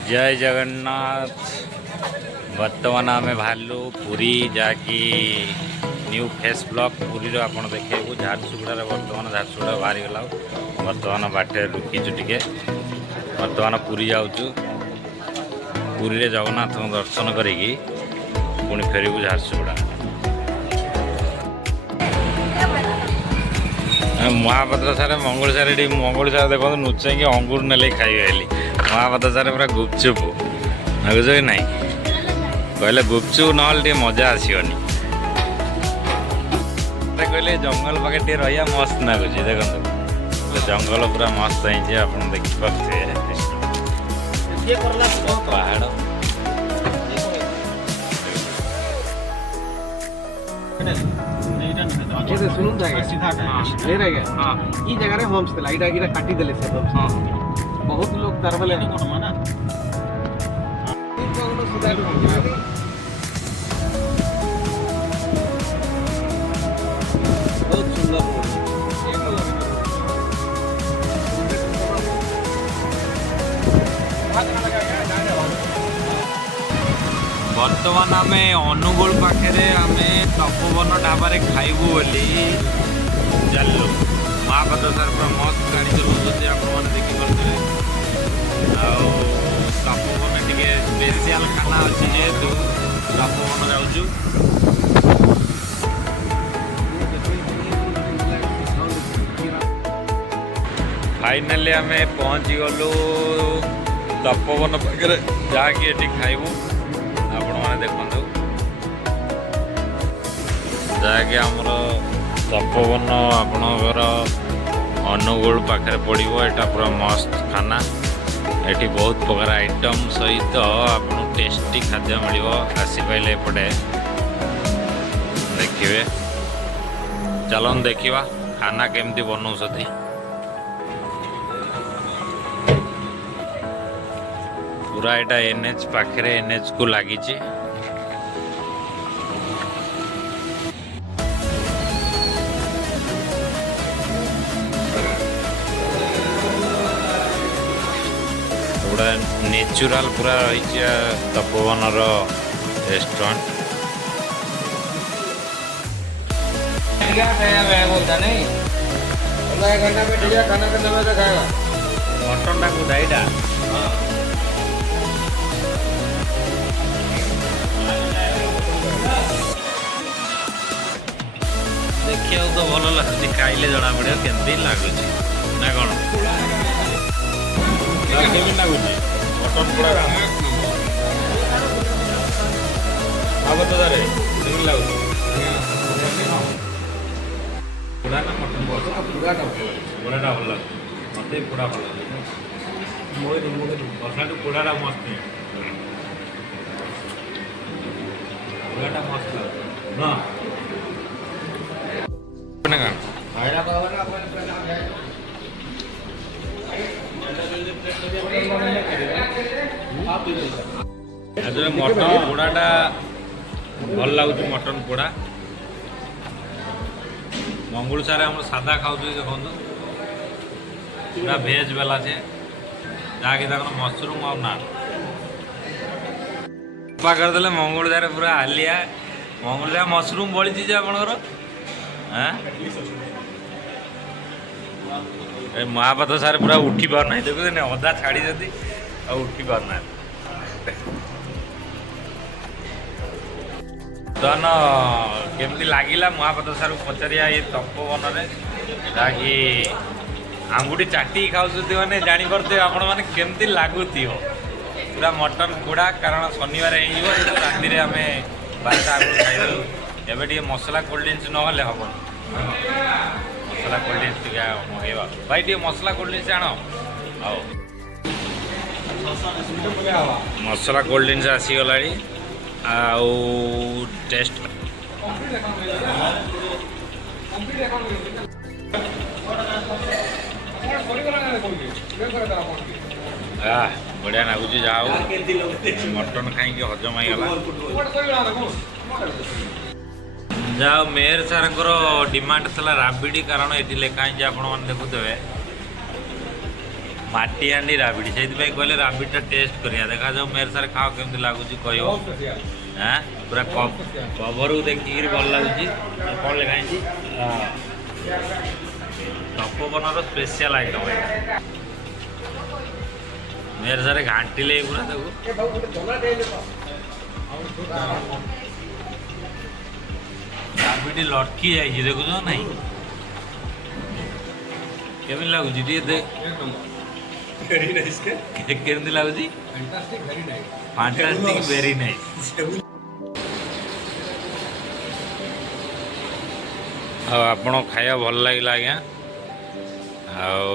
जय जगन्नाथ। बर्तमान आम बाहरलु पुरी जाकि न्यू फेस ब्लॉक पुरी आपन देखू झारसुगुड़ा बर्तमान झारसुगुड़ा बाहरी गला बर्तमान बाटे रुकीचु टिके बर्तमान पुरी जाऊँ पुरी जगन्नाथ दर्शन करी पुणी फेरबू झारसुगुड़ा। महापात्र सारे मंगल सारे देखो नुचे अंगूर ने खाई महापात्र सारे पूरा गुपचुप बुझ कि ना कहले गुपचुप ना मजा आसनी कहले जंगल पाखे टे रहा मस्त लगुच देखो जंगल पूरा मस्त है आप देखिपे पहाड़ सुन ई जगह होम्स इटा काटी देले से बहुत लोग तार वाले बहुत सुंदर बर्तमान आम अनुगुल पाखे आम तपोवन ढाबार खाइबू बोली चलु महापात्र सार पूरा मस्त गाड़ी चलाते आपने देखिपे तपोवन टे स्पेशल खाना अच्छे जेहेतु तपोवन जाऊँ फाइनाली आम पहुँची गलु तपोवन पाखे जाकि ये खाइबू आपण मैंने देखु जहाँकि आमर तपोवन आपणकर अनुगुल पाखे पड़ो यहाँ पूरा मस्त खाना ये बहुत प्रकार आइटम सहित आपको टेस्टी खाद्य मिल आसीपारे एपटे देखिए चलन देखा खाना केमती बनाऊँ पूरा यहाँ एनएच पाखे एनएच को लगी पूरा नेचुरल पूरा रही तपोवन रेस्टोरेंट मटन टा को दाईटा देखिए तो भल लगुच खाइले जना पड़े केमती लगुच ना कौन लगुच मटन पोड़ा लगुच पोड़ा ना मटन पोड़ाटा भल मत पोड़ा भल बसाटू पोड़ाटा मस्त पोड़ाटा मस्त ना मटन पोड़ाटा भल लगुच मटन पोड़ा मंगल सारे हम सादा खाऊ देखो पूरा भेज बेला से जहाँकि मशरूम आ ना करदे मंगल सारे पूरा हालिया मंगल सारे मशरूम बड़ी आपणकर महापात्र सारे पूरा उठी पार ना देखो अधा छाड़ी उठी पार ना तन केमती लगिला महापात्र सार पचारिया ये तपोवन जहाँकि आंगुठी चाटी खाऊ मैंने जापे आपण मैंने केमती लगुथ पूरा मटन पोड़ा कारण शनिवार राति आम 12टा आगु खाइदेलु एबे टे मसला कोल्ड ड्रिंक्स नहले हम मसला कोल्ड ड्रिंक्स टे मगेवा भाई टे मसला कोल्ड ड्रिंक्स आण आओ मसला कोल्ड ड्रिंक्स आसीगला आउ टेस्ट बढ़िया लगुच जाओ मटन खाई हजम होगा ଯାହା ମେୟର ସାର୍ଙ୍କର ଡିମାଣ୍ଡ ଥିଲା ରାବିଡ଼ି, କାରଣ ଏଠି ଲେଖା ହେଇଛି ଆପଣମାନେ ଦେଖୁଥିବେ ମାଟି ହାଣ୍ଡି ରାବିଡ଼ି, ସେଇଥିପାଇଁ କହିଲେ ରାବିଡ଼ିଟା ଟେଷ୍ଟ କରିବା। ଦେଖାଯାଉ ମେୟର ସାର୍ ଖାଅ କେମିତି ଲାଗୁଛି କହିବ। ହଁ ପୁରା କଭରକୁ ଦେଖିକିରି ଭଲ ଲାଗୁଛି। କ'ଣ ଲେଖା ହେଇଛି? ତପୋବନର ସ୍ପେଶିଆଲ ଆଇଟମ୍ ଏଇଟା। ମେୟର ସାର୍ ଘାଣ୍ଟିଲେ ପୁରା ତାକୁ। ରାବିଡ଼ି ଲଟକି ଯାଇଛି ଦେଖୁଛ ନାଇଁ, କେମିତି ଲାଗୁଛି ଟିକେ ଦେଖ। କେମିତି ଲାଗୁଛି? Fantastic, very nice. ଆଉ ଆପଣ ଖାଇବା ଭଲ ଲାଗିଲା ଆଜ୍ଞା। ଆଉ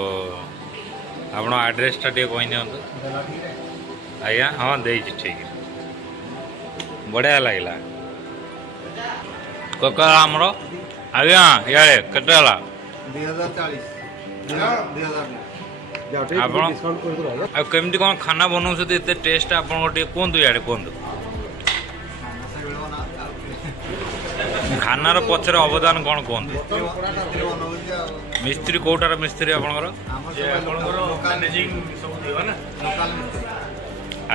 ଆପଣ ଆଡ୍ରେସଟା ଟିକେ କହିନିଅନ୍ତୁ ଆଜ୍ଞା। ହଁ ଦେଇଛି, ଠିକ୍, ବଢ଼ିଆ ଲାଗିଲା। କକା ଆମର ଆଜ୍ଞା ଇଆଡ଼େ କେତେ ହେଲା? 2040 ଆପଣ ଆଉ କେମିତି କ'ଣ ଖାନା ବନାଉଛନ୍ତି ଏତେ ଟେଷ୍ଟ ଆପଣଙ୍କର ଟିକେ କୁହନ୍ତୁ, ଇଆଡ଼େ କୁହନ୍ତୁ। ଖାନାର ପଛରେ ଅବଦାନ କ'ଣ କୁହନ୍ତୁ? ମିସ୍ତ୍ରୀ କୋଉଟାର ମିସ୍ତ୍ରୀ ଆପଣଙ୍କର?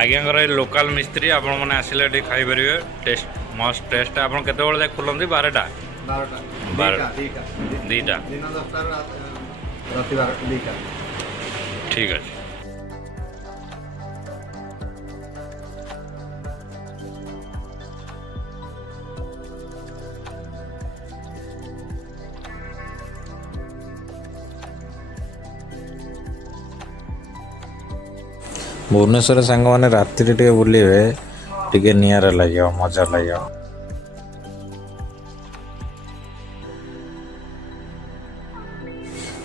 ଆଜ୍ଞାଙ୍କର ଏ ଲୋକାଲ ମିସ୍ତ୍ରୀ। ଆପଣମାନେ ଆସିଲେ ଟିକେ ଖାଇପାରିବେ। ଟେଷ୍ଟ ମସ୍ତ ଟେଷ୍ଟ। ଆପଣ କେତେବେଳେ ଯାଏ ଖୋଲନ୍ତି? 12ଟା 2ଟା ଠିକ୍ ଅଛି। ଭୁବନେଶ୍ୱରରେ ସାଙ୍ଗମାନେ ରାତିରେ ଟିକେ ବୁଲିବେ, ଟିକେ ନିଆରା ଲାଗିବ, ମଜା ଲାଗିବ।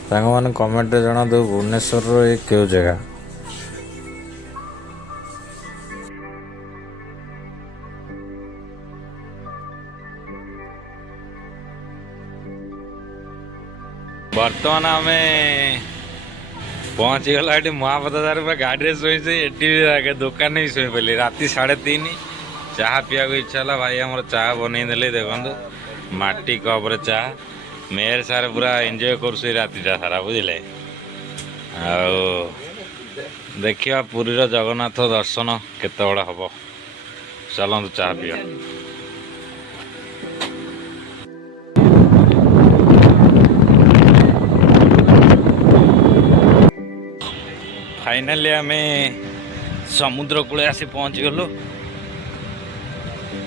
ସାଙ୍ଗମାନେ କମେଣ୍ଟରେ ଜଣାନ୍ତୁ ଭୁବନେଶ୍ୱରର ଏ କେଉଁ ଜାଗା। ବର୍ତ୍ତମାନ ଆମେ ପହଞ୍ଚିଗଲା ଏଠି ମହାପଦାରେ। ପୁରା ଗାଡ଼ିରେ ଶୋଇ ଶୋଇ ଏଠି ବି ଆଗେ ଦୋକାନରେ ବି ଶୋଇ ପଡ଼ିଲି। ରାତି 3:30 ଚାହା ପିଇବାକୁ ଇଚ୍ଛା ହେଲା। ଭାଇ ଆମର ଚାହା ବନେଇ ଦେଲେ, ଦେଖନ୍ତୁ ମାଟି କପ୍ରେ ଚାହା। ମେୟର ସାର୍ ପୁରା ଏନ୍ଜୟ କରୁଛି ରାତିଟା ସାରା, ବୁଝିଲେ। ଆଉ ଦେଖିବା ପୁରୀର ଜଗନ୍ନାଥ ଦର୍ଶନ କେତେବେଳେ ହେବ। ଚାଲନ୍ତୁ ଚାହା ପିଇବା। ଫାଇନାଲି ଆମେ ସମୁଦ୍ର କୂଳେ ଆସି ପହଞ୍ଚିଗଲୁ।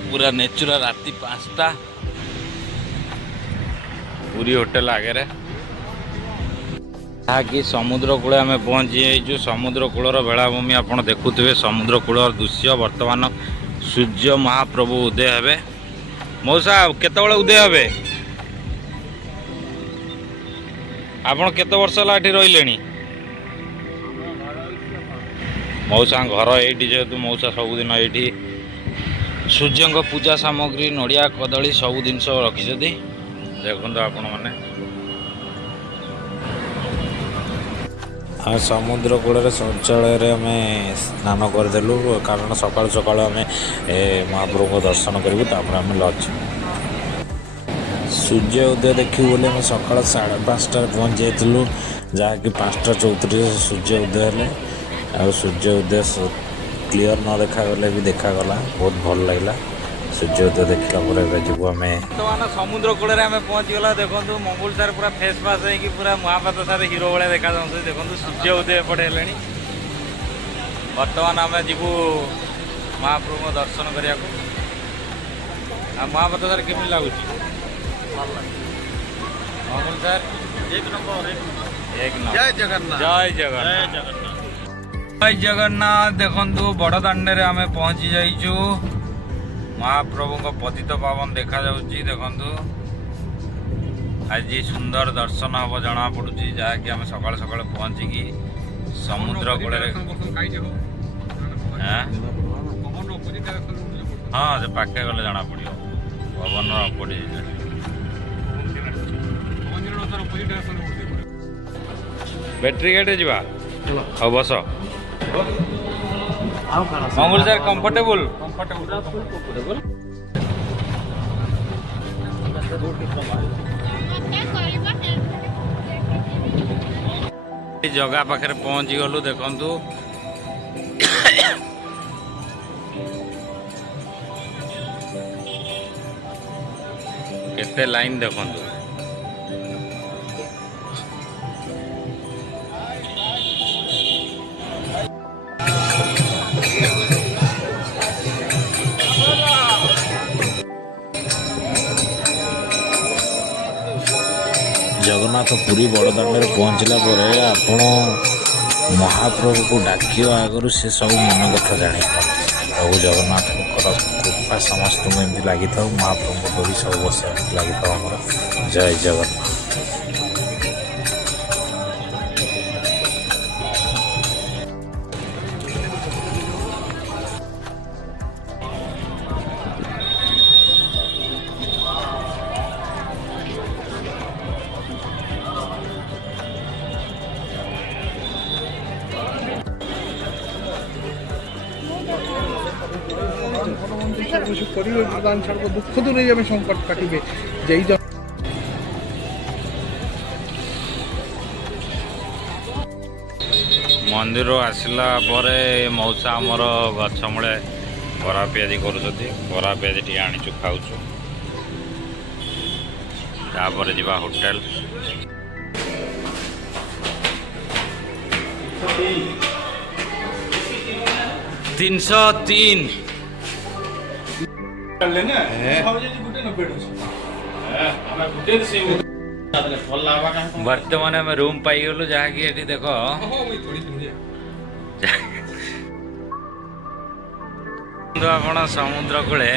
ପୁରା ନେଚୁରାଲ ରାତି 5ଟା ପୁରୀ ହୋଟେଲ ଆଗରେ, ଯାହାକି ସମୁଦ୍ର କୂଳେ ଆମେ ପହଞ୍ଚି ଯାଇଛୁ। ସମୁଦ୍ର କୂଳର ବେଳାଭୂମି ଆପଣ ଦେଖୁଥିବେ। ସମୁଦ୍ର କୂଳର ଦୃଶ୍ୟ। ବର୍ତ୍ତମାନ ସୂର୍ଯ୍ୟ ମହାପ୍ରଭୁ ଉଦୟ ହେବେ। ମଉସା କେତେବେଳେ ଉଦୟ ହେବେ? ଆପଣ କେତେ ବର୍ଷ ହେଲା ଏଠି ରହିଲେଣି? ମଉସାଙ୍କ ଘର ଏଇଠି, ଯେହେତୁ ମଉସା ସବୁଦିନ ଏଇଠି ସୂର୍ଯ୍ୟଙ୍କ ପୂଜା ସାମଗ୍ରୀ, ନଡ଼ିଆ, କଦଳୀ ସବୁ ଜିନିଷ ରଖିଛନ୍ତି। ଦେଖନ୍ତୁ ଆପଣମାନେ। ଆମେ ସମୁଦ୍ର କୂଳରେ ଶୌଚାଳୟରେ ଆମେ ସ୍ନାନ କରିଦେଲୁ, କାରଣ ସକାଳୁ ସକାଳୁ ଆମେ ମହାପ୍ରଭୁଙ୍କ ଦର୍ଶନ କରିବୁ, ତାପରେ ଆମେ ଲଜ୍। ସୂର୍ଯ୍ୟ ଉଦୟ ଦେଖିବୁ ବୋଲି ଆମେ ସକାଳ 5:30ଟାରେ ପହଞ୍ଚି ଯାଇଥିଲୁ, ଯାହାକି 5:34ରେ ସୂର୍ଯ୍ୟ ଉଦୟ ହେଲେ। ଆଉ ସୂର୍ଯ୍ୟ ଉଦୟ କ୍ଲିଅର ନ ଦେଖାଗଲେ ବି ଦେଖାଗଲା, ବହୁତ ଭଲ ଲାଗିଲା। ସୂର୍ଯ୍ୟ ଉଦୟ ଦେଖିଲା ପରେ ଏବେ ଯିବୁ ଆମେ। ବର୍ତ୍ତମାନ ସମୁଦ୍ର କୂଳରେ ଆମେ ପହଞ୍ଚିଗଲା। ଦେଖନ୍ତୁ ମଙ୍ଗୁଲ ସାର୍ ପୁରା ଫେସ୍ ଫାସ୍ ହେଇକି ପୁରା ମହାପାତ୍ର ସାର୍ ହିରୋ ଭଳିଆ ଦେଖାଯାଉଛନ୍ତି। ଦେଖନ୍ତୁ ସୂର୍ଯ୍ୟ ଉଦୟ ଏପଟେ ହେଲେଣି। ବର୍ତ୍ତମାନ ଆମେ ଯିବୁ ମହାପ୍ରଭୁଙ୍କ ଦର୍ଶନ କରିବାକୁ। ଆଉ ମହାପାତ୍ର ସାର୍ କେମିତି ଲାଗୁଛି? ମଙ୍ଗୁଲ ସାର୍ 1 ନମ୍ବର। ଜୟ ଜଗନ୍ନାଥ। ଜୟ ଜଗନ୍ନାଥ। ଜୟ ଜଗନ୍ନାଥ। ଦେଖନ୍ତୁ ବଡ଼ଦାଣ୍ଡରେ ଆମେ ପହଞ୍ଚି ଯାଇଛୁ। ମହାପ୍ରଭୁଙ୍କ ପତିତ ପାବନ ଦେଖାଯାଉଛି। ଦେଖନ୍ତୁ ଆଜି ସୁନ୍ଦର ଦର୍ଶନ ହେବ ଜଣାପଡ଼ୁଛି, ଯାହାକି ଆମେ ସକାଳୁ ସକାଳୁ ପହଞ୍ଚିକି ସମୁଦ୍ର କୂଳରେ। ହଁ ସେ ପାଖେ ଗଲେ ଜଣାପଡ଼ିବ ପବନର ଅପୋଜିଟ୍। ବ୍ୟାଟେରୀ ଗାଡ଼ିରେ ଯିବା। ହଉ ବସ। ମଙ୍ଗୁଲ ସାର୍ କମ୍ଫର୍ଟେବୁଲ? जगह पाखे पहुँची गलु देखु केते लाइन देखु जगन्नाथ पुरी बड़दाण्ड पहुँचला पर आपण महाप्रभु को डाकिया आगु से सब मन कथा जानी प्रभु जगन्नाथ कृपा समस्त एमती लगी था महाप्रभु डोरी सब वर्ष एमती लगी था आमर जय जगन्नाथ। କରିବେ ଭଗବାନ ସର୍ବ ଦୁଃଖ ଦୂରେଇ ଆମେ ସଂକଟ କାଟିବେ ଯେଇ मंदिर आसला पर मौसा आमर गछ मूले बरा पियाजी कर बरा पियाजी टी आनी खाऊँ तापर जीवा होटेल 303 वर्तमान आम रूम पाईगलु जहाँकि ये देख आपण समुद्र कूले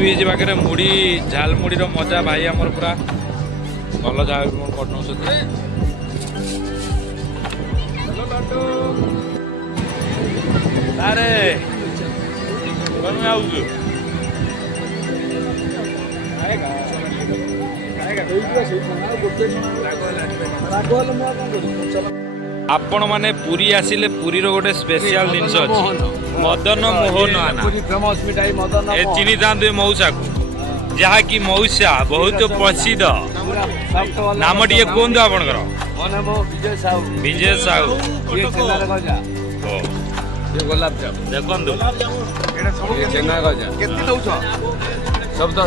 बीच पाखे मुड़ी झाल मुड़ी मजा भाई आमर पूरा भल झाल अरे आपण माने पुरी आसिले पुरी रो गोटे स्पेशल जिनस अछि मदन मोहन आना फेमस मिठाई मदन ए चिनी दांदे मौसा को जहा की मौसा बहुत प्रसिद्ध नाम टिके कोन आपनकर मने मो विजय साहू ये छेनार गजा ओ ये गुलाब जामुन देखंदु एटा सब छेना गजा केति दउछ सब 10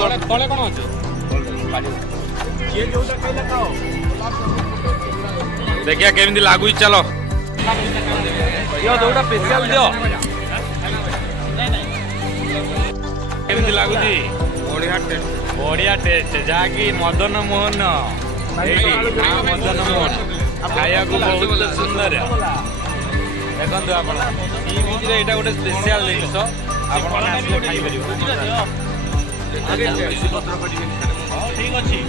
तळे तळे कोन अछि ये जोटा खाइला खाओ देखिया केमिति लागु चलो यो जोटा स्पेशल दियो केमिति लागु जी बढ़िया टेस्ट जाकी मदन मोहन एठी मदन मोहन खाया को बहुत सुंदर देखंतु आपण सी बीच रे एटा गोटे स्पेशल जिनिस आपण माने आसी खाइ परिबो ठीक अछि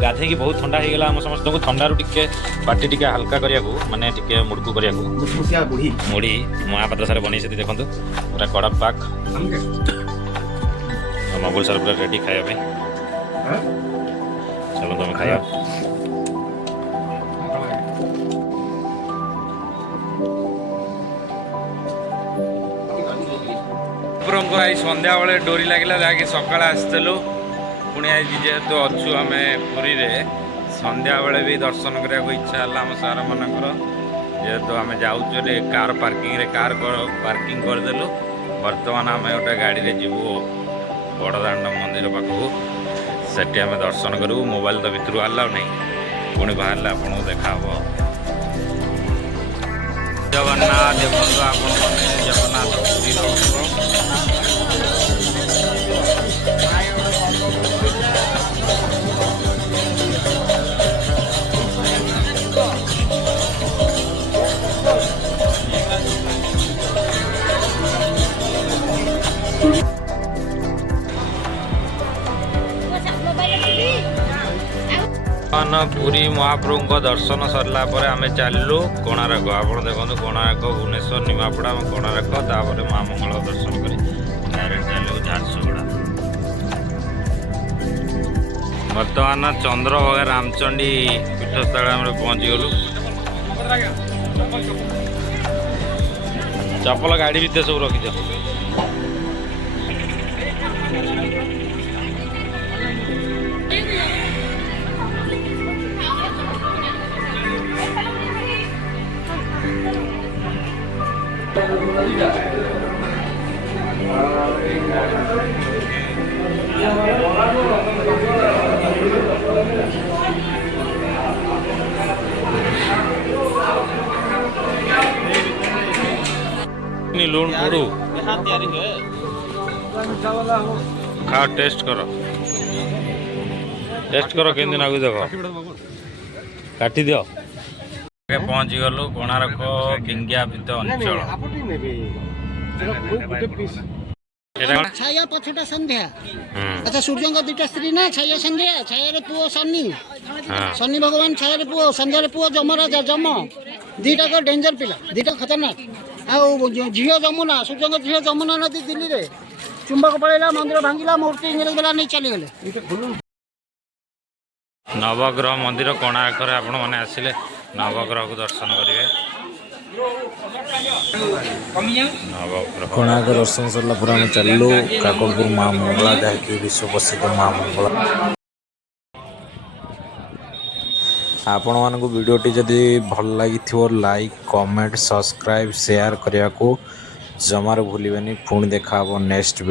गाधे बहुत ठंडा हो गला समस्त को ठंडा टिके पार्टी टिके हल्का करिया माने टिके मुड़कू करिया मुड़ी महापात्र सारे बनी से देखो पूरा कड़ा पाक मबुल सर पूरा रेडी खाया चलो तुम खाया ठाकुर आई सन्ध्या बेले डोरी लगे जहाँकि सका आसलु पुणी आज जेहेतु अच्छु आम पुरी रे सन्ध्या बेले भी दर्शन करने को इच्छा है आम सार मानकर जेहेतु आम जाऊँ कार पार्किंग रे कार पार्किंग करदेलु बर्तमान आम गोटे गाड़ी रे जीवु बड़दाण्ड मंदिर मंदिर पाखक सेठी आम दर्शन करूँ मोबाइल तो भितर आलाउ नहीं पुणी बाहर आपको देखा जगन्नाथ देखो आपण जगन्नाथ पुरी महाप्रभु दर्शन सरला आम चलू कोणार्क आप देखो कोणार्क भुवनेश्वर निमापड़ा कोणार्क तापर माँ मंगल दर्शन कर डायरेक्ट चलू झारसुगुड़ा बर्तमान चंद्रभागा रामचंडी पीठस्थल पहुँची गलु चपल गाड़ी भितर सब रखी लून पड़ू खाओ टेस्ट करो केमती नागु देख काटी दियो पहुँची गलु कोणार्क विज्ञापित अंचल छाया पछटा संध्या अच्छा सूर्य दुटा स्त्री ना छाया संध्या छाया पुओ शनि शनि भगवान छाया पुओ संध्या पुओ जमराजा जम दीटा को डेंजर पिला दीटा खतरनाक झील जमुना सूर्य झील जमुना नदी दिल्ली रे चुंबक पड़ेगा मंदिर भांगिला मूर्ति इंजला नहीं चलीगले नवग्रह मंदिर कोणार्क आपण मैंने आसिले नवग्रह को दर्शन करेंगे कोणार्क दर्शन सरला पूरा आम चलू काकड़पुर माँ मंगला जहाँकि विश्व प्रसिद्ध माँ मंगला आपण मानक वीडियोटी जदि भल लगी लाइक कमेंट सब्सक्राइब शेयर करने को जमार भूलिबेनी पुणी देखा नेक्स्ट